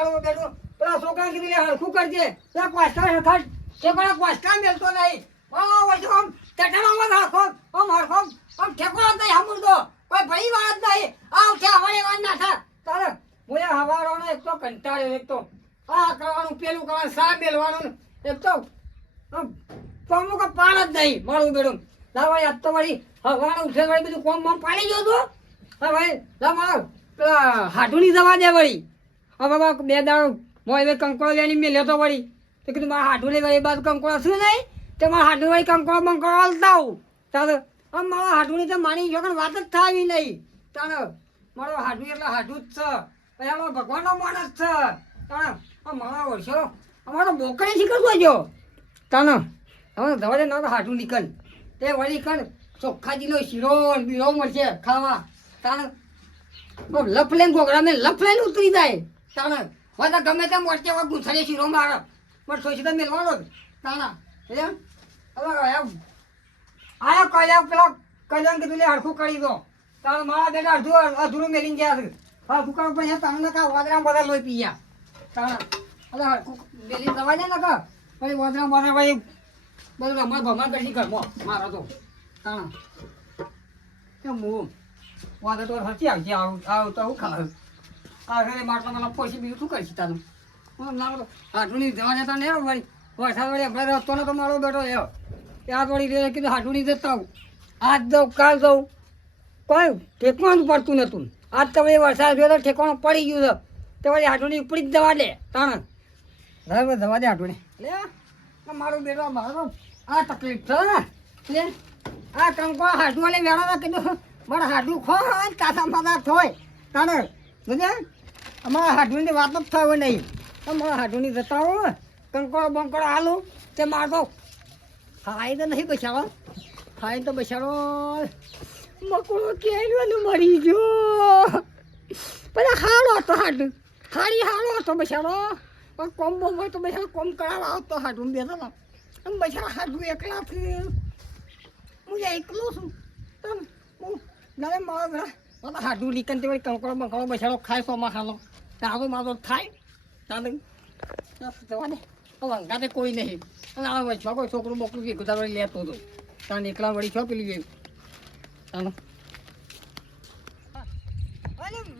મારો બેટો પેલા છોકરા કીધું લે હરખું કરજે ત્યાં કોસ્ટા હરખાટ તે પણ કોસ્ટા મેલતો નહીં મારો વચ્ચે આમ ટટણામાં રાખો આમ હરખો આમ ઠેકોડો નહીં હમુરદો કોઈ ભઈ વાત નહીં આવ કે હવારે વાત ના થા તારે મોય હવારોનો એક તો કંટાળ્યો એક તો આ કરવાનું પેલું કરવાનું સા મેલવાનું એક તો કોમો કો પાડ જ નહીં મારું બેડું લાવાય આજ તો વળી હવારે ઉઠે વળી બધું કોમ મોમ પાડી ગયો તો હા ભાઈ લા મારો પેલા હાટુની દવા દે વળી હવે બાબા બે દાડો મોય કંકોળો લેની મેં લેતો વળી તો કીધું મારા હાટુની વળી બાદ કંકોળો શું નહીં તે મારા હાટુ વળી કંકોળો બંકોળો હાલતા આવું ચાલો આમ મારા હાટુની તો માની જોકણ વાત જ થાવી નહીં ચાલો મારો હાટુ એટલે હાટુ જ છે પછી અમારો ભગવાનનો માણસ છે ચાલો મારા વર્ષો અમારો બોકડી શીખવતો જો ચાલો હવે દવા દે ના તો હાટુ નીકળ તે વળી કણ ચોખ્ખાજીનો શીરો બીરો મળશે ખાવા ચાલો લફલેન ગોગડા મેં લફલેન ઉતરી જાય તાણા હવે તો ગમે તેમ મોટે હવે ગુંથાને શીરો મારો પણ સોચી તો મેળવાનો જ તાણા એમ હવે આયા કલ્યાણ પેલો કલ્યાણ કીધું લે હરખું કરી દો તાણે મારા બેટા અધૂરું મેલીને ગયા છે હરખું કરો પણ તમને કા વાદરા બધા લોહી પી ગયા તાણા એટલે હરખું મેલી દવા દે ને કા પછી વાદરા બધા ભાઈ બધું રમત ભમણ કરી ઘરમાં મારો તો તાણા કેમ હું વાદળ તો હસી આવશે આવું તો હું ખાવ આ ઘરે માટલા મને પોસી બીજું શું કરીશ તારું હાટુની જવા જતા ને વળી વરસાદ વળી આપણે રસ્તો ને તો મારો બેઠો એવો ત્યાં વળી રે કીધું હાટુની જતા આવું આજ જવું કાલ જવું કોઈ ઠેકવાનું પડતું નહોતું આજ તો વળી વરસાદ જોયો તો ઠેકવાનું પડી ગયું છે તે વળી હાટુની ઉપડી જ જવા દે તાણ બરાબર જવા દે હાટુને લે મારું બેટો મારો આ તકલીફ છે ને આ કંકો હાટુ વાળી વેળા કીધું મારા હાડું ખો કાથા માથા થોય તાણે বুঝে અમારા હાડુની વાત જ થાય નહીં અમારા હાડુની જતા હોય કંકોડો બંકોડો આલું તે મારતો ખાય તો નહીં બચારો ખાય તો બચારો મકોડો કેળવાનું મરી ગયો પેલા હાડો હતો હાડું હાડો હતો બચારો પણ કોમ બોમ હોય તો બચારો કોમ કરાવવા આવતો હાડું બેઠો આમ બચારા હાડું એકલાથી હું એકલો છું હું ના મારા હાડું લીકન તે કંકોડો બંકોડો બચારો ખાય સોમાં ખાલો તારો મારો થાય તારે જવા દે અંગાતે કોઈ નહીં અને આ વચમાં કોઈ છોકરું બોકરું ભેગું તારો લેતો હતો તાને એકલા વળી છો પેલી ગયું તાનો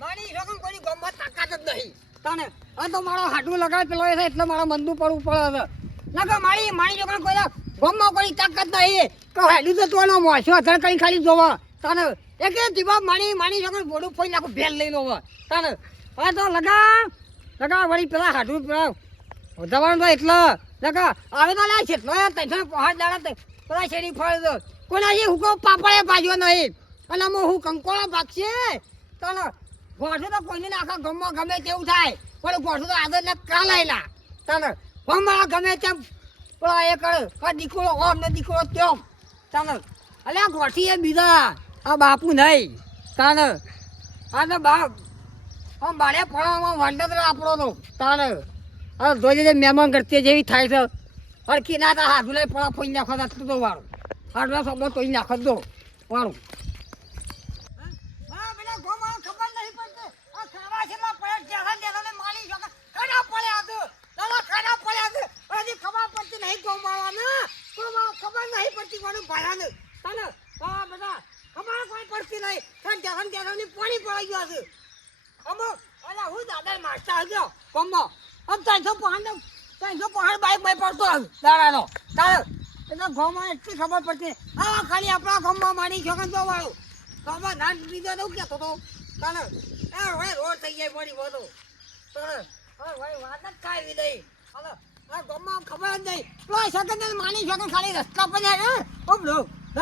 મારી રકમ કોઈ ગમત તાકાત જ નહીં તાને આ તો મારો હાડું લગાડ પેલો છે એટલે મારા મનનું પડવું પડે છે લગા મારી છોકરા કોઈ ગમમાં કોઈ તાકાત નહીં કે હાડું તો તોનો મોસો અધર કરી ખાલી જોવા તાને એક દીવા માણી છોકરા બોડું ફોઈ નાખું ભેલ લઈ લો તાને હા તો લગા વળી પેલા હાડું પેલા જવાનું તો એટલે લગા આવે તો લે છે ત્રણસો પહાડ દાડા પેલા શેરી ફળ દો કોના જે હુકો પાપડે ભાજ્યો નહીં અને હું કંકોળો ભાગશે તને ગોઠો તો કોઈને આખા ગમમાં ગમે તેવું થાય પણ ગોઠો તો આદર ને કાલાયેલા તને મારા ગમે તેમ પેલા એ કરે દીકરો ઓમ ને દીકરો તેમ તને અલે ગોઠી એ બીજા આ બાપુ નહીં તને આ તો બાપ આમ બાળે ફળવામાં વાંડત આપણો તો તારે હા જોઈ મહેમાન કરતી જેવી થાય છે હરખી ના તા હાથ લઈ ફળા ફોઈ નાખો તો વાળું હાડવા સબો તોઈ નાખો દો વાળું ખબર નહીં પડતી કોનું ભાડાને તને હા બધા ખબર કોઈ પડતી નહીં પાણી પડી ગયો છે અમુક અલા હું દાદા મારતા આવ્યો કોમો આમ 300 પહાડ બાઈક પડતો દાડાનો તારે એટલે ગામમાં એટલી ખબર પડતી હા ખાલી આપણા ગામમાં મારી છોકન તો વાળું ગામમાં નાન બીજો તો કહેતો હતો તારે એ હવે રોડ થઈ જાય પડી બધું તારે હવે ભાઈ વાત જ કાઢવી નહીં હાલો આ ગામમાં ખબર જ નહીં પેલો છોકન માની છોકન ખાલી રસ્તા પર જાય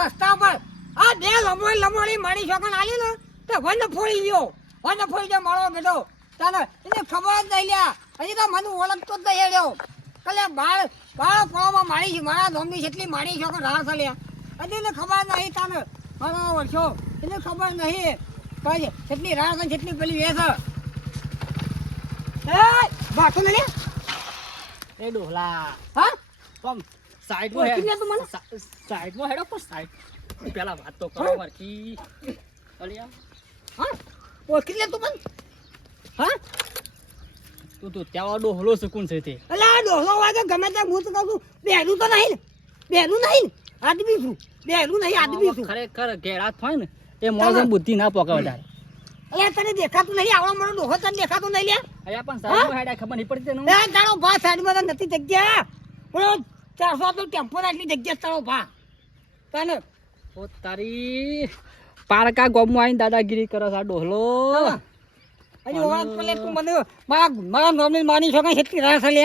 રસ્તા પર આ બે લમોડી મારી છોકન આલી ને તે વન ફોડી ગયો મારો બેટો તારે એને ખબર જ નહીં લ્યા હજી તો મને ઓળખતો જ નહીં રહ્યો કલે બાળ ફળોમાં મારી મારા ધોમની જેટલી મારી છોકરો રાહ ચાલ્યા હજી એને ખબર નહીં તાને મારા વર્ષો એને ખબર નહીં કઈ જેટલી રાહ છે જેટલી પેલી વેસ બાટો ને એ ડોલા હા તમ સાઈડમાં હેડો પણ સાઈડ પેલા વાત તો કરો મારકી અલિયા હા ઓળખી લે તું પણ હા તું ત્યાં ડોહલો સુકૂન છે તે એટલે આ ડોહલો હોય કે ગમે ત્યાં હું તો કહું છું બેનું તો નહીં ને બેનું નહીં ને આદમી છું બેનું નહીં આદમી છું ખરેખર ઘેરાત હોય ને એ મોણસ બુદ્ધિ ના પોકે વધારે એટલે તને દેખાતું નહીં આવડો મારો ડોહો તને દેખાતું નહીં લે અહીંયા પણ સાહેબ હેડા ખબર નહીં પડતી તેનું એ તારો ભા સાઈડમાં તો નથી જગ્યા પણ 400 તો ટેમ્પો આટલી જગ્યા તારો ભા તને ઓ તારી પારકા ગોમમાં આવીને દાદાગીરી કરે છે આ ડોહલો હજી વાત પેલે તું મને મારા નોમની માની છો કઈ એટલી રાહ લે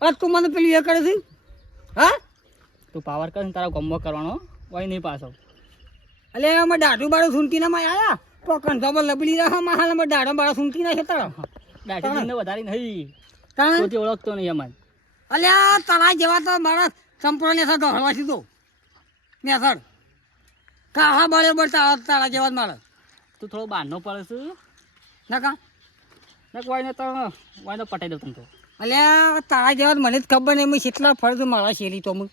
અરે તું મને પેલું એ કરે છે હા તું પાવર કર તારા ગોમમાં કરવાનો હોય નહીં પાછો એટલે અમે દાઢું બાળું સુનતી ના માં આયા તો કંઠામાં લબડી રહ્યા માં હાલ અમે દાઢો બાળો સુનતી ના છે તારો દાઢી વધારી નહીં તાણે કોઈ ઓળખતો નહીં અમારે અલ્યા તારા જેવા તો મારા સંપૂર્ણ ને સર હળવા સીધો ને સર કાહા બરાબર તારા જેવા જ મારે તું થોડો બહારનો પડે છે ના કા ને કોઈને તો વાયનો પટાઈ દઉં તો અલ્યા તારા જેવા મને જ ખબર નહીં મેં કેટલા ફરજ મારા શેરી તો હું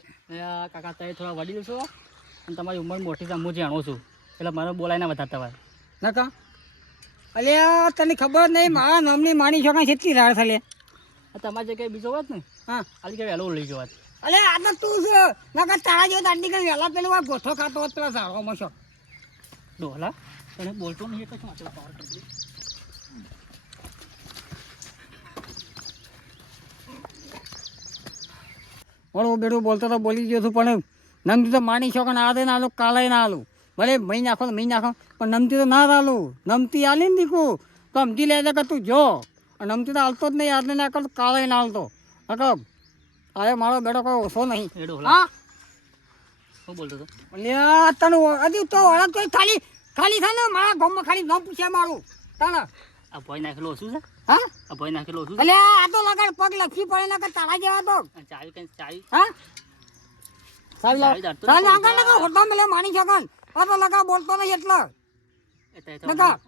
કાકા તમે થોડા વડીલ છો અને તમારી ઉંમર મોટી છે હું જાણું છું એટલે મને બોલાય ના વધારતા હોય ના કા અલ્યા તને ખબર નહીં મારા નામની માની છો કાંઈ કેટલી રાહ થલે તમારી જગ્યાએ બીજો વાત ને હા આલી કે વહેલો લઈ ગયો વાત અલે આ તો તું છે નકર તારા જેવો દાંડી કરી વહેલા પેલું આ ગોઠો ખાતો હોત પેલા સારોમાં છો ડોહલા તને બોલતો નહીં એટલે શું આટલા પાવર કરી બરોબર બેડું બોલતો તો બોલી ગયો છું પણ નમતી તો માની છો કે ના દે ના આલું કાલે ના આલું ભલે મહી નાખો તો મહી નાખો પણ નમતી તો ના આલું નમતી આલી ને દીકું તો સમજી લે કે તું જો અને નમતી તો હાલતો જ નહીં આદને ના કરતો કાલે ના હાલતો હકો અરે મારો બેડો કોઈ ઓછો નહીં એ ડોહલા હા શું બોલતો હતો અલ્યા તને હજી તો ઓળખ તો ખાલી ખાલી છે ને મારા ગામમાં ખાલી નામ પૂછ્યા મારું તને આ ભોય નાખેલો ઓછું છે હા આ ભોય નાખેલો ઓછું એટલે આ તો લગાડ પગ લખી પડે ના કે તારા જેવા તો ચાવી કઈ ચાવી હા ચાવી દાડતો ચાલ આગળ લગા હોટો મેલે માની શકન આ તો લગા બોલતો નહીં એટલે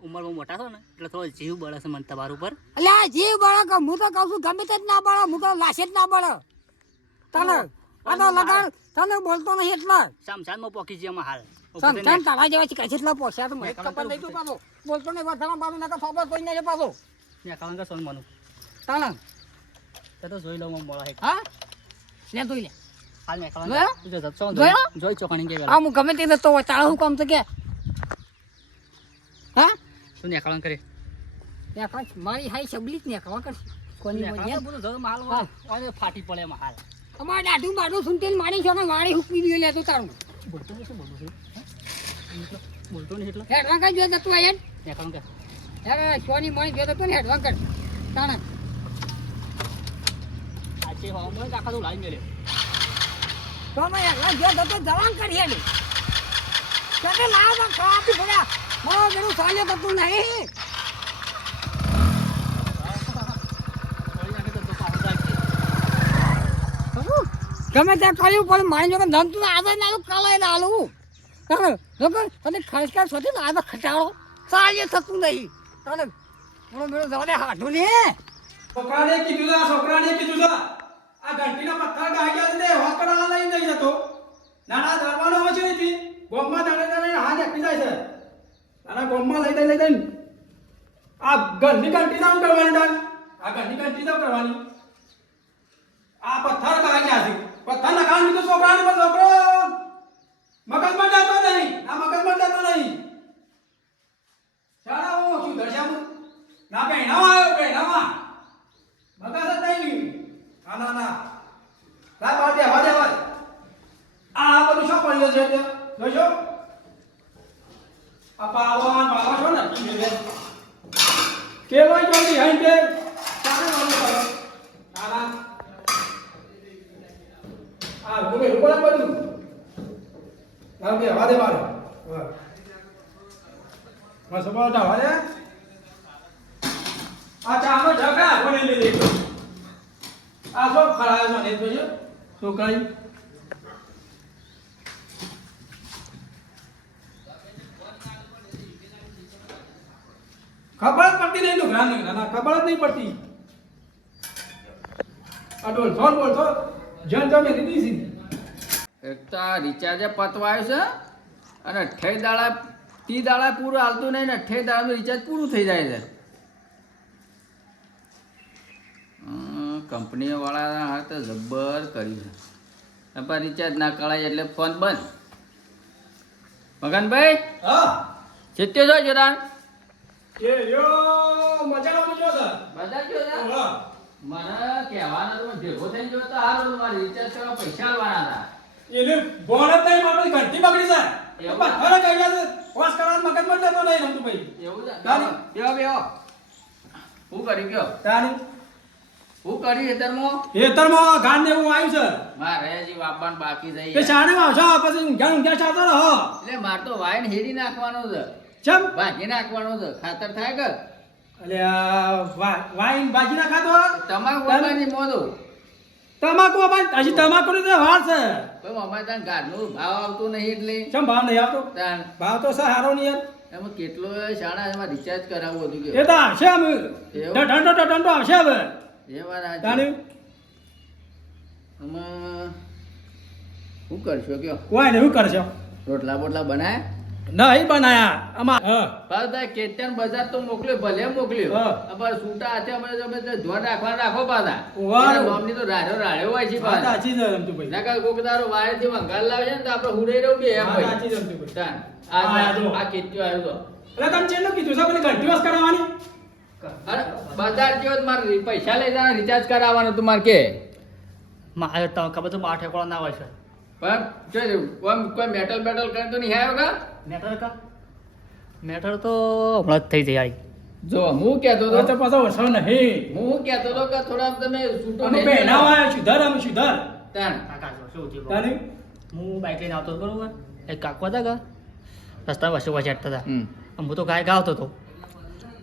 ઉંમરમાં મોટા છો ને એટલે થોડો જીવ બળે છે મને તમારા ઉપર એટલે આ જીવ બળે કે હું તો કહું છું ગમે તે જ ના બળે હું તો લાશે જ ના બળે તને આ તો લગાડ તને બોલતો નહીં એટલે શામશાનમાં પોકી જઈએ અમે હાલ સમજાન તારા જેવા છે કેટલા પોસ્યા તો મને ખબર નહીં તું પાછો બોલતો નહીં વધારા પાછો ના ખબર કોઈ નહીં પાછો ને ખાવાનું સોન માનું તને તો જોઈ લઉં મળે હા લે તું લે હાલ ને જોયો? ખાવાનું જોઈ ચોકણી કે આ હું ગમે તે તો તારા હું કામ તો કે હા તું ને ખાવાનું કરે મારી હાઈ સબલી જ ને ખવા કર કોની મજા બધું જો માલ ફાટી પડે એમાં હાલ અમારે દાઢું બાઢું સુનતી માણી છો કે વાળી હુકવી દે લે તો તારું બોલતો નહીં શું બોલું છું બોલતો નહીં એટલે હેડવા કઈ જોઈ તું આયન ને ખાવાનું કે યાર સોની મણી જોઈ તો ને હેડવા કર તાણા આજે હવામાન આખા તો લાવી મેલ્યો તો મેં હેડવા જો તો જવાન કરી હેડ કે લાવ બા ખાપી ભડા મારો બેનું સાલ્યો તો તું નહીં ગમે ત્યાં કર્યું પણ મારી જોડે ધમ તું આગળ ના આલું કાલે ના આલું લોકો તને ખર્ચકાર સોથી ને આગળ ખટાડો સારી થતું નહીં તને મોડો મેળો જવાને હાથું ને છોકરાને કીધું છે આ ઘંટીના પથ્થર ગાગ્યા છે હોસ્પિટલ લઈ નહીં જતો નાના દરવાનો હોય છે એથી ગોમમાં દાડે હાથ આપી જાય છે નાના ગોમમાં લઈ દઈને આ ઘંટી તો કરવાની દાન આ ઘંટી તો કરવાની આ પથ્થર ગાગ્યા છે પથ્થર લગાવી દીધું છોકરાને પણ છોકરો મગજમાં જતો નહીં શાળા હું શું દર્શાવું ના પહેણાવા આવ્યો પહેણાવા મગજ જ નહીં ના બાર દેવા આ બધું શું પડ્યું છે જોશો આ પાવન છો ને કેવો જોડી હાઈ કે ચાલે વાળું કરો ના આ ગુમે ઉપર બધું ના બે હવા દે મારે બસ બોલ તા હવા દે આ ચાનો ઢગા કોને લઈ લેતો આ સબ ખરાય મને જોજો છોકરાઈ ખબર પડતી નહીં લુગરાને ના ખબર જ નહીં પડતી આ ડોલ થોડ બોલતો જન તમે દીધી સી એક તો આ રિચાર્જ પતવાયું છે અને 28 દાડા 30 દાડા પૂરું હાલતું નહીં ને 28 દાડાનું રિચાર્જ પૂરું થઈ જાય છે કંપનીવાળા હાલ તો જબ્બર કર્યું છે પણ રિચાર્જ ના કરાય એટલે ફોન બંધ. મગનભાઈ હા ચેત્યો છો જરાન એ યો મજાનો પૂછ્યો છે બધા ગયો છે? હા મને કહેવાના તો ભેગો થઈ ગયો તો હારું મારે રિચાર્જ કરવા પૈસા આલવાના એને બોન જ નહીં મારી ઘંટી બગડી જાય એવું? પણ અરે કઈ ગયા છે વાસ કરવાનું મગજ મત લેતો નહીં રમતું ભાઈ હતા એવું છે તારી? બેહો બેહો હું કરી ગયો તારી હું કરી હેતરમાં ખેતરમાં ગાન ને એવું આવ્યું છે મારે હજી વાપવાનું બાકી કે છે શાણે આવશો પછી ઊંઘ્યા ચાલતો રહો એટલે મારે તો વાઈન હેરી નાખવાનું છે ચમ ભાગી નાખવાનું છે ખાતર થાય કે અલે આ વાઈન બાજી ના ખાતો તમાકુ વાપરવાની મોદો તમાકુ પણ હજી તમાકુ ની તો વાર છે તો અમારે ત્યાં ગાઢનું ભાવ આવતો નહીં એટલે ચમ ભાવ નહીં આવતો તાણ ભાવ તો છે હારો નહીં યાર એમાં કેટલો શાળા એમાં રિચાર્જ કરાવવું હતું એ કે તો આવશે અમે એવું? ઢંઢો આવશે હવે એ વાત સાચી. તાણી આમાં શું કરશો કયો કોઈ ને શું કરશો રોટલા બોટલા બનાય નહીં બનાયા આમાં હા પાછા કેતન બજાર તો મોકલ્યો ભલે મોકલ્યો હા. પણ છૂટા હાથે અમે ધ્યાન રાખવાનું રાખો પાછા વાહ. એના ગામની તો રાડ્યો હોય છે વાત પાછા સાચી છે રમતુભાઈ ના કાંઈ કોક દારો વારેથી વંગાર લાવશે ને તો આપણે હુડાઈ રહું બે એમ વાત ભાઈ સાચી છે રમતુભાઈ તાન. આ જો. આ કેત્યો આવ્યો તો એટલે તમે ચેટલું કીધું છે પેલી ઘંટી વાસ કરાવવાની અરે બજાર જેવો જ મારે પૈસા લઈ જવાના રિચાર્જ કરાવવાનું તું મારે કે મારે તો ખબર તો 8 ઠેકોડા ના હોય છે પણ જો કોઈ મેટલ બેટલ કરીને તો નહીં આવ્યો કા મેટર કા મેટર તો હમણાં જ થઈ જાય જો હું કહેતો તો હતો પાછો વરસાદ નહીં હું કહેતો હતો કે થોડા તમે છૂટો અમે નહીં પહેરાવા સુધાર અમે સુધાર તાન. કાકા જો શું થયું તાણી હું બાઇક લઈને આવતો હતો બરોબર એક કાકો હતા કા રસ્તા વચ્ચે વચાડતા હતા હમ. હું તો ગાય ગાવતો હતો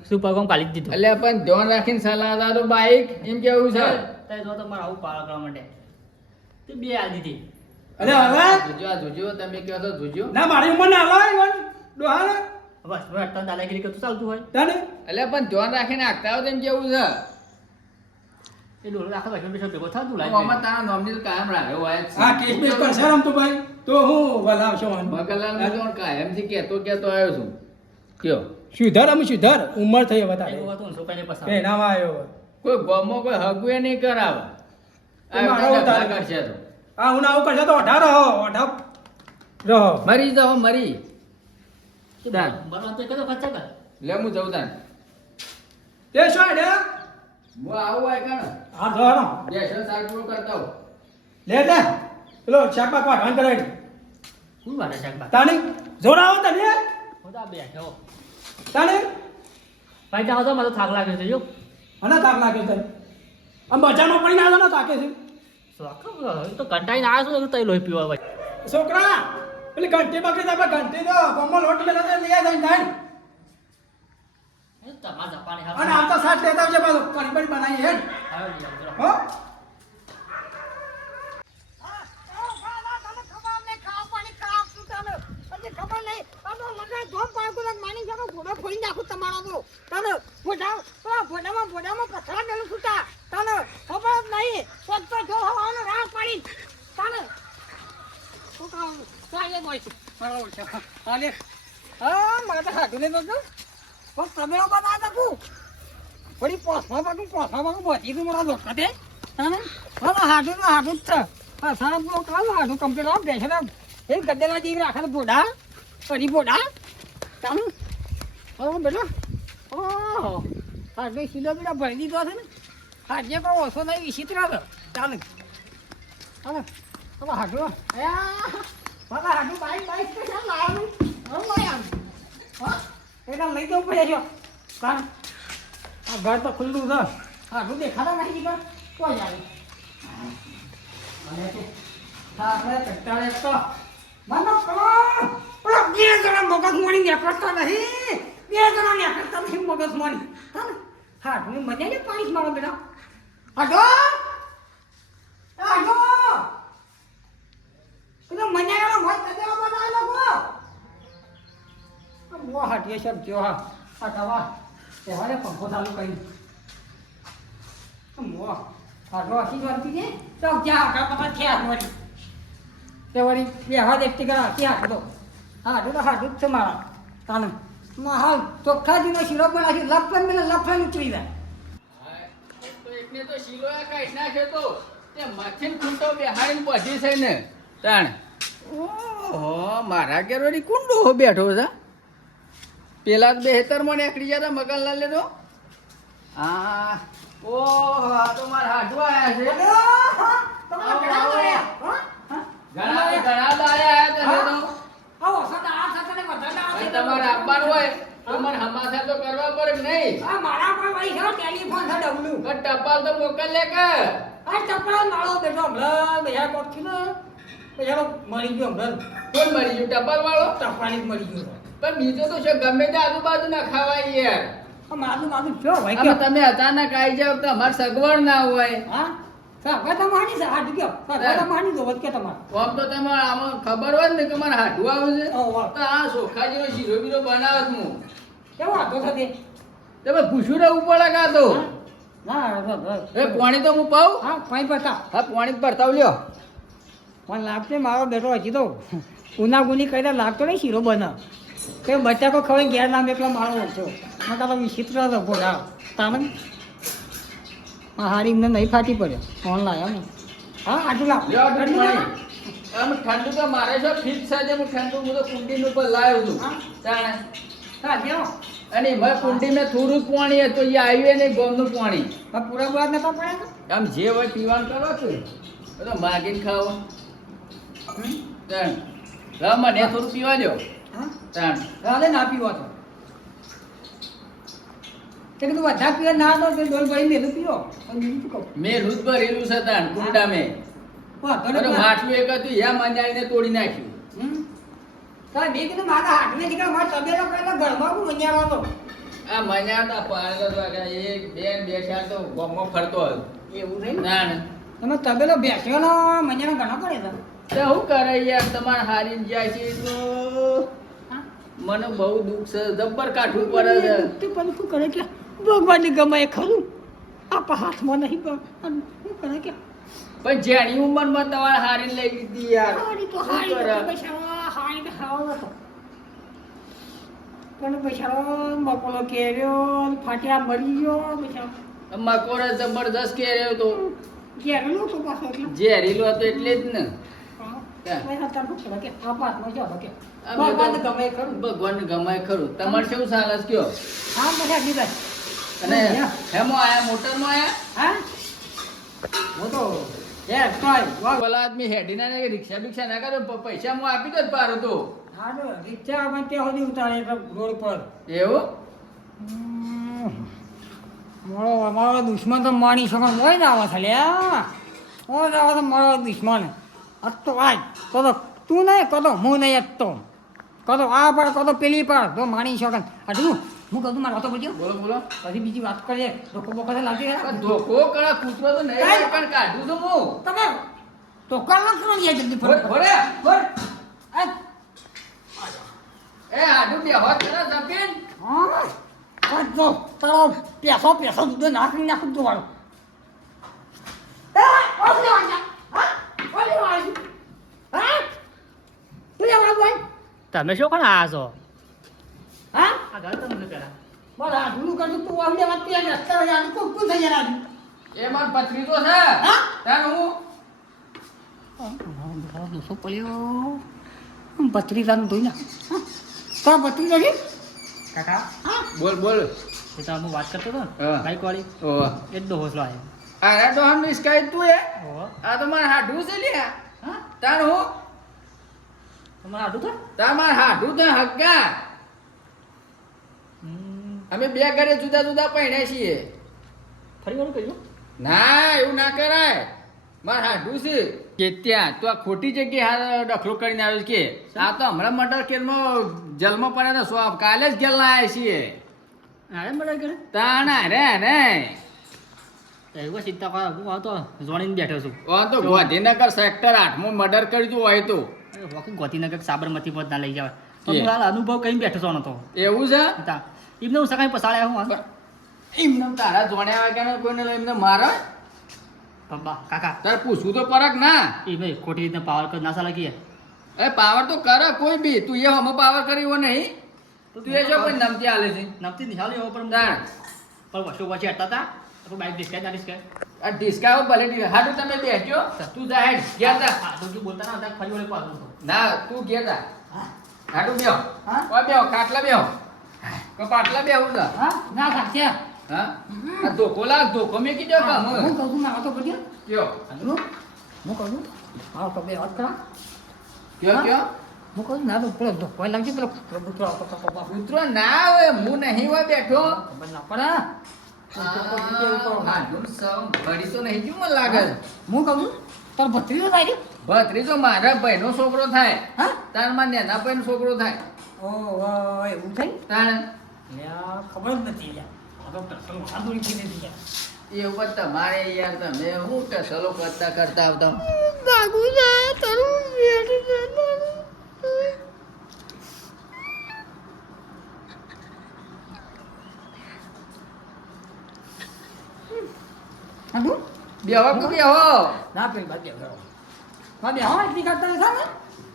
શું પગમ કાઢી જ દીધું એટલે પણ ધ્યાન રાખીને સલાહ તારું બાઈક એમ કેવું છે ત્યાં જો તમારે આવું પાળા કરવા માટે તે બે આ દીધી અરે હવે જોજો આ જોજો તમે કહો છો જોજો ના મારી ઉંમર ના આવે ઈવન ડોહાને બસ હવે અત્યારે દાદાગીરી કરતું ચાલતું હોય તાણી એટલે પણ ધ્યાન રાખીને આગતા હોય તેમ કેવું છે એ ડોલો આખો વાગ્યો બેસો ભેગો થતું તો લાગે આમાં તારા નામની તો કાયમ રાખ્યો હોય જ છે. આ કેસ બેસ કરશે રમતુભાઈ તો હું વલાવશો મગનલાલને તો કાયમથી કહેતો આવ્યો છું કયો સુધાર અમે સુધાર ઉંમર થઈ હવે એક તારી વખત હું છોકરાને પસાર પહેરાવા આવ્યો કોઈ ગોમમાં કોઈ હગવે નહીં કરાવે તો મારો આ ઉતાર. કરશે તો આ હું આવું કરશે તો અઢાર રહો મરી જાઓ મરી તાન. બરાબર તો કદો ખર્ચા કર લે હું જઉં તાન તે શું હેડે હું આવું હોય કાણ હા ધોરો બેસન શાક પૂરો કરતા હોઉં. લે લે પેલો શાકભાગ વાટવાન કરાય શું વારે શાક બા તાણી જોર આવો તને હું તો આ બેઠો તાણી ભાઈ જાઓ તો મને થાક લાગ્યો છે જો અને તાક લાગે છે આમ બજારમાં પડીને આવ્યો ને તાકે છે તો કંટાઈને આવ્યો છું તો લોહી પીવા ભાઈ છોકરા પેલી ઘંટી બગડી જાય ઘંટી તો ગમો લોટ મેલો તો લઈ જાય જાય તમારા જપાની અને આવતા સાથ લેતા આવજે પાછો કઢી બળી બનાવી હેડ હો વળી પોસમાં પહોંચી તું મારા લોકો તે હાડું હાડું જ છે સારા પૂરો કાલ હાડું કમ્પ્લીટ આમ બેસે એ ગદ્દેલા જેવી રાખે તો બોડા ફરી બોડા ચાલુ બેટા ઓહો હાડે સીધો બેટા ભરી દીધો છે ને હાડે કોઈ ઓછો નહીં વિચિત્ર હતો ચાલુ ચાલો ચાલો હાડું મારા હાડું બાઈક કે ચાલ લાવવાનું હા એટલે લઈ જવું પડે છો કારણ આ ઘર તો ખુલ્લું છે હાડું દેખાતા નહીં પણ કોઈ આવે અને આપણે કંટાળે તો મને પેલો બે જણા મગજ મોડી નીકળતો નહીં બે જણા નીકળતા નહીં મગજ મોડી હા હું મજા ને પાણી મારો બેટા હાડો હાડો પેલો મજા મોજ કદેવા બનાવેલો બો હાટીએ સબ જો હા આ દવા તહેવારે પંખો ચાલુ કરી મો હાડો આખી જોરતી ને તો ક્યાં હાડા પતા ક્યાં મોડી તે વળી બે હાથ એકટી કરા ક્યાં હાડો હાડું તો હાડું જ છે મારા તાને હાલ ચોખ્ખા દીનો શીરો બનાવી લપન મેલે લપન ઉતરી જાય તો એક શેઠને તો શીલોએ કાઢી નાખ્યો તો તે મથીન ખૂંટો બેહાડીને પહોંચી છે ને તાણ ઓહો મારા ઘેર વળી કુંડો બેઠો છે પેલા જ 72 માં નીકળી ગયા હતા મગનલાલ ને તો હા ઓહો આ તો મારા હાડવા આયા છે તમારા ઘણા મળ્યા, હો? ઘણા દાયા આયા તમે તો આવો, સદા આ સાથે ને વધારે આ અને સાથે તમારે આપવાનું હોય તો મને હમાસા તો કરવા પડે કે નહીં આ મારા પર વળી છે ટેલિફોન છે ડબલું. પણ ટપાલ તો મોકલે કે આ ટપરા માળો બેઠો હમણાં બેઠા કોક થી ને બેચારો મરી ગયો હમણાં. કોણ મરી ગયું ટપાલ વાળો ટપરાની જ મરી ગયો. પણ બીજો તો છે ગમે તે આજુબાજુ ના ખાવાય યાર આ મારું શું હોય આમાં કે તમે અચાનક આવી જાવ તો અમારે સગવડ ના હોય હા સાગવા તમારી છે હાથ ગયો સાગવા તમારી જોવત કે તમારે આમ તો તમારે આમાં ખબર હોય ને કે મારે હાડું આવે છે ઓહો. તો આ સોખાજીનો શીરો બીરો બનાવે જ હું કેવો હતો છે તે તમે પૂછ્યું રહેવું પડે કાં તો હા એ પાણી તો હું પાઉં હા પાઈ બતા હા પાણી જ ભરતાવ લ્યો પણ લાગશે મારો બેટો હજી તો ગુનાગુની કરીને લાગતો નહીં શીરો બને તે બચ્ચા કો ખવાય ઘેર નામ એકલો મારો ઓછો મને તો વિચિત્ર હતો ભોળા તાને હા હારી એમને નહીં ફાટી પડ્યો ફોન લાવ્યો ને હા આટલું લાવ લ્યો આટલું પાણી આમ ઠંડુ તો મારે છે ફીટ છે હું ઠંડુ હું તો કુંડીનું ઉપર લાવ્યો છું હા. તાણે હા જેવો અને એમાં કુંડીમાં થોડું જ પાણી હતું એ આવ્યું નહીં ગોમનું પાણી પૂરા બાદ નતા પડ્યા આમ જે હોય પીવાનું કરો છો તો માગીને ખાઓ તાણ લા મને થોડું પીવા દો હા તાણ રાલે ના પીવો તો તે કીધું બધા પીવા ના તો તે ડોલ ભરી મેલું પીવો પણ બીજું શું કહું મેં રૂજ ભરેલું છે તાણ કુંડા મેં વાંધો અરે નહીં. માટલું એક હતું યા મંજાઈને તોડી નાખ્યું હમ. તારે મેં કીધું મારા હાથને નીકળ્યા મારા તબેલો પહેલા ઘરમાં હું મંજારો હતો આ મજાતા પાડતો તો કે એક બેન બે ચાર તો ગામમાં ફરતો હતો એવું થયું તાણ તમે તબેલો બેસ્યો મંજાનો ઘણો કરે છે તો શું કરે યાર તમારે હારી જાય છે તો હા? મને બહુ દુઃખ છે જબ્બર કાઠું પડે છે તે પણ શું કરે કે ભગવાનની ગમાય ખરું આપણા હાથમાં નહીં પણ શું કરે કે પણ જેની ઉંમરમાં તમારે હારી લઈ લીધી યાર હારી તો શું હારી કરે? તો પૈસા હારી તો ખાવાનો હતો પણ પૈસા બપોલો કેર્યો ફાટ્યા મરી ગયો પૈસા મકોરે જબરદસ્ત કેર્યો તો ઘેરેલો તો પાછો એટલે ઝેરીલો હતો એટલે જ ને પૈસા તાર શું કરે કે આપણા હાથમાં જો કે આ બધો ભગવાનને ગમાય ખરું ભગવાનને ગમાય ખરું તમારે કેવું ચાલે છે કયો હા બધા દીધા અને હેમો આયા મોટરમાં આયા હા હું તો યાર તોય વાહ પેલા આદમી હેડીના ને રિક્ષા બિક્ષા ના કરે પૈસા હું આપી દો જ પારો તો હા તો રિક્ષા આપણે ત્યાં સુધી ઉતારે રોડ પર એવું મારો દુશ્મન તો માણી શકો હોય ને આવા થયા હોય ને આવા તો મારો દુશ્મન તો આજ તો તું નહીં કદો હું નહીં તો કદો આ પર કદો પેલી પર તો માણી શકો હજુ હું કહું મારે વાતો પડ્યો બોલો બોલો પછી બીજી વાત કરીએ લોકો બોકો લાગી પણ ધોકો કરા કૂતરો તો નહીં કાંઈ. પણ કાઢું તો હું તમે તો કરવા કરો ને જલ્દી ભોર, ભોરે. ફટ એ આડું બે હોત ખરા જપીન હા જો તારો પેસો દૂધ નાખી નાખું તો વાળો તમે શું કોણ આ છો હા આ ઘર તમે શું કરા બોલા આટલું કરતું તું અમને વાત ત્યાં રસ્તા વચ્ચે આટલું કોણ થઈ જાય એ માર પથરી તો છે હા? તાર હું દોસો પડ્યો બત્રીજાનું ધોઈ ના તો બત્રીજા છે કાકા હા બોલ બોલ એ તો હું વાત કરતો હતો ને હા. બાઈક વાળી ઓ એટલો હોસલો આવ્યો અરે તો હમ નિસ્કાઈ તું એ ઓહો આ તો માર હાડું છે લ્યા હા તાર હું તમારે આડું તો તાર માર હાડું તો હગ્ગા અમે બે ઘરે જુદા જુદા પહેણ્યા છીએ ફરી વાર કહ્યું ના એવું ના કરાય માર હાડું છે કે ત્યાં તું આ ખોટી જગ્યાએ હાલ ડખલો કરીને આવ્યો છે કે આ તો હમણાં મર્ડર કેસમાં જેલમાં પડ્યા તો કાલે જ જેલ લાયા છીએ અરે મળે કરે તાણા રે ને એવું ચિંતા કરો હું આ તો જોડીને બેઠો છું ઓ તો ગાંધીનગર સેક્ટર 8 માં મર્ડર કર્યું હોય તો વખત ગોતીનગર સાબરમતી પદ ના લઈ જવાય તો કે? હું હાલ અનુભવ કઈ બેઠો છો નતો એવું છે એમને હું સકાઈ પસાડ્યા હું એમને તારા જોણ્યા વાગ્યાનો કોઈને એમને મારે પપ્પા કાકા તારે પૂછવું તો પરક ના એ ભાઈ ખોટી રીતના પાવર કર ના સાલા કીએ એ પાવર તો કરે કોઈ બી તું એ હમ પાવર કર્યો નહીં તો તું એ જો કોઈ નમતી હાલે છે નમતી નિહાળી એવો પણ તાણ પણ વર્ષો પછી હટતા હતા તો બાઈક ડિસ્કાઈ ના ડિસ્કાઈ આ ઢીસકાઓ ભલે હાડું તમે બેઠ્યો તું જા હેડ ગયા તા સાધુજી બોલતા ના હતા, ફરી વળી પાછું તો. ના તું ગયા તા હા હાડું બેહો હા? ઓ બેહો કાટલા બેહો કો પાટલા બેહું તા હા ના સાચે હા આ ધોકો લાગ ધોકો મેં કીધો કામ હું કહું છું ના તો પડ્યો કયો હાલો હું કહું છું હા તો બે વાત કરા કયો કયો હું કહું છું ના તો પેલો ધોકો લાગશે પેલો કબૂતરો આવતો કપા કૂતરો ના હોય હું નહીં હોય બેઠો ખબર ના પડે હાડું સમ ઘડી તો નહીં કેવું મને લાગે હું કહું છું તાર ભત્રીજો થાય છે ભત્રીજો મારા ભાઈનો છોકરો થાય હા તાર માં નેના ભાઈનો છોકરો થાય ઓ એવું થાય તાણ લ્યા ખબર જ નથી લ્યા આ તો ટસલ સાદુરી થઈ નથી લ્યા એ ઉપર તમારે યાર તમે હું ટસલો કરતા કરતા આવતા હાલો બેહો કે બેહો ના પેલી બાદ બેહો હા બેહો એટલી કરતા નથી ને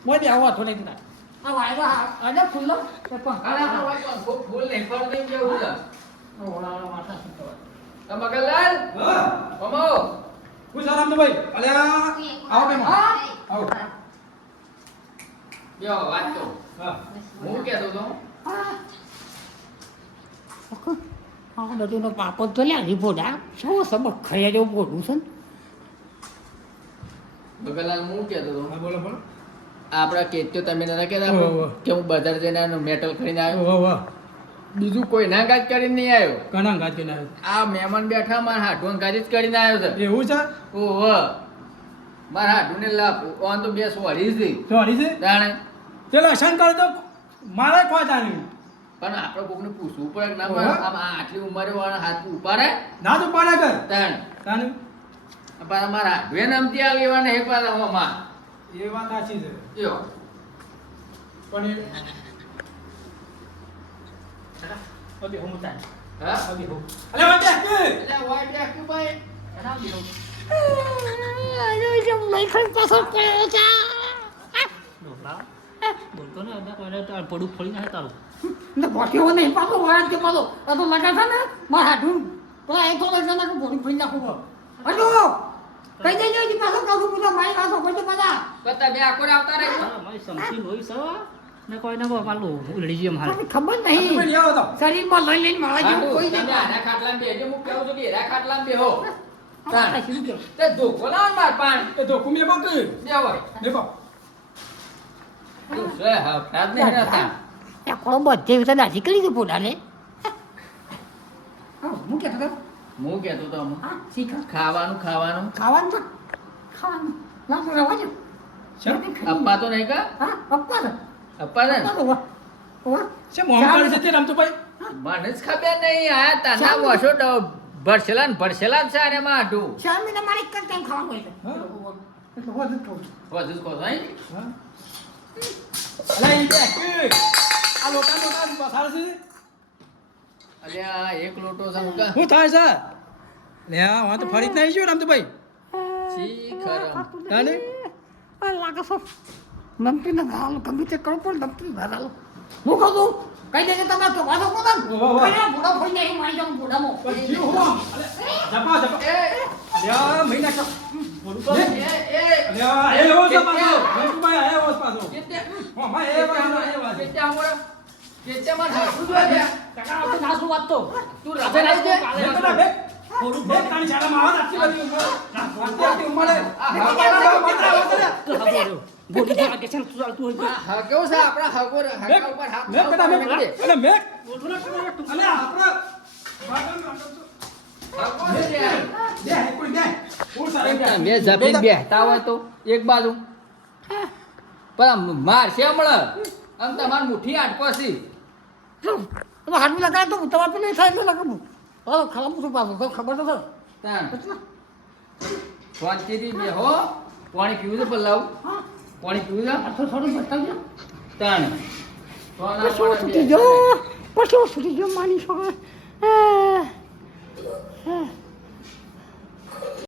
મોય બેહો થોડી દીધા આ વાયરો અડે ખુલ્લો તે પણ અરે આ વાત તો ખૂબ ફૂલ નહીં પણ નહીં કેવું છે ઓળા વાતા શું કરવા તમગલાલ હા કમો હું સારામ તો ભાઈ અલ્યા આવો બે હા આવો બેહો વાત તો હા હું કહેતો તો આ બધું પાપો તો લ્યા રીપોડા શું સબક ખાઈ જેવું બોલું છે બગલાલ હું કહેતો તો હા બોલો બોલો આપણા કેત્યો તમે નતા કહેતા ઓહો, ઓહો. કે હું બજાર જઈને મેટલ ખરીને આવ્યો વાહ વાહ બીજું કોઈ ના ગાજ કરીને નહીં આવ્યો કના ગાત કે ના આ મહેમાન બેઠા મારા હાડું ગાજ જ કરીને આવ્યો છે એવું છે ઓહો મારા હાડુને લાપ ઓન તો બે સોરી છે સોરી છે જાણે ચલો અશાન કર તો મારે કોઈ જાણ્યું પણ આપણે કોકને પૂછવું પડે કે ના ઓહો. પડે આમ આટલી ઉંમરે વાળા હાથ ઉપાડે ના તો પાડે કર તાણ તાને પાછા મારા હાડુએ નમતી આ લેવાના હે પાછા હોમાં એ વાત સાચી છે યો પણ એ હવે હું તારે. હા હવે હું. અલે વાત કે એટલે વાય બેઠું ભાઈ એના બેહો. ડોકલા. બોલતો ને અડધા કોઈને તાર પડું ફોડી નાખે તારું. બોટ્યો નહીં પાછો વાળા કે પાછો આ તો લગા છે ને મારા હાડું પેલા એક થોડો જણા કે બોડી ફરી નાખું હલો કઈ દેજો જી પાછો કાઢું પૂછો મારી પાછો કોઈ બધા તો તમે આખો આવતા રહેજો હા, મારી સમસી લોહી છે. ને કોઈને પાલું ઉલડી જેમ હાલ. તમને ખબર તમે નહીં લઈ આવો તો શરીરમાં લઈ લઈને મારા જેવું હાડું, કોઈ તમે નહીં આના ખાટલામાં બેસજો હું કહું છું કે એના ખાટલામાં બેહો આ શું કહે? તે ધોકો લાવો ને માર પાણ એ તો કુમે બાક દેવો દેખો તું સે હફરાત નહીં રહેતા આ કોણ બધે વિશે દાઢી કરી દે પોતાને હા હું કહેતો હતો હું કહેતો તો અમુક હા શીખા ખાવાનું ખાવાનું ખાવાનું તો ખાવાનું ના તો રહેવા દો અપ્પા તો નહીં કા હા પપ્પા તો અપ્પા ને પપ્પા તો વાહ વાહ છે મોહમ્મદ છે તે રમતો ભાઈ મને જ ખબર નહીં આ તાના વોશો ભરસેલા ને ભરસેલા જ છે આને માં આઢું ચાર મહિના મારે એક જ ટાઈમ ખાવાનું હોય હા. એટલે વધુ જ ખાવું છું. વધુ જ કહો છો, હે? હા અલે ઈ બે આ લોટા લોટા પસાર છે અલ્યા એક લોટો છે મુકા હું થાય છે લે આ વાત ફરી જ નહીં જો રમતો ભાઈ છી ખરમ તાને આ લાગે છે નમતી ને હાલ ગમે તે કરો પણ નમતી હાલ હું કહું છું કઈ દેજે તમે તો વાતો કહો ને વાહ, વાહ. કઈ બુડા ફોઈ જાય મારી જાઉં બુડામાં બસ જીવ હો અલે જપા જપા એ અલ્યા મહિના કા બોલું તો. એ અલ્યા એ હો છે પાછો રમતો ભાઈ આયો હો પાછો કેતે હો માં એ પાછો એ પાછો કેતે આમોરા કેતે માર હાથું જોઈએ કાકા આવતો નાસું વાત તો. તું રાતે આવી જાય કાલે બે નાસું. બે થોડું બે તાણી ચાલામાં આવા આટલી બધી ઉંમર આટલી ઉંમરે બોલું તો આગે છે ને તું ચાલતું હોય તો. હા કેવું છે આપણા હગોર હગા ઉપર હાથ મેક કદા મેક અલે મેક બોલતો ને તું યાર તું. અલે આપણા હગો છે યાર. દે કોઈ દે ફૂલ સારા તમે જમીન બેહતા હોય તો એક બાજુ પણ મારશે હમણાં આમ તમારી મુઠ્ઠી આટકો છે તો હાથમાં લગાડે તો તમારે પેલી થાય એટલે લગાડું હાલો ખાવા પૂછું પાછું તો ખબર તો ખબર તાણ શાંતિથી બેહો પાણી પીવું છે પલ્લાવ હા પાણી પીવું છે આ તો થોડું બતાવજો તાણ પશુ છૂટી જો પશુ છૂટી જો માની શકો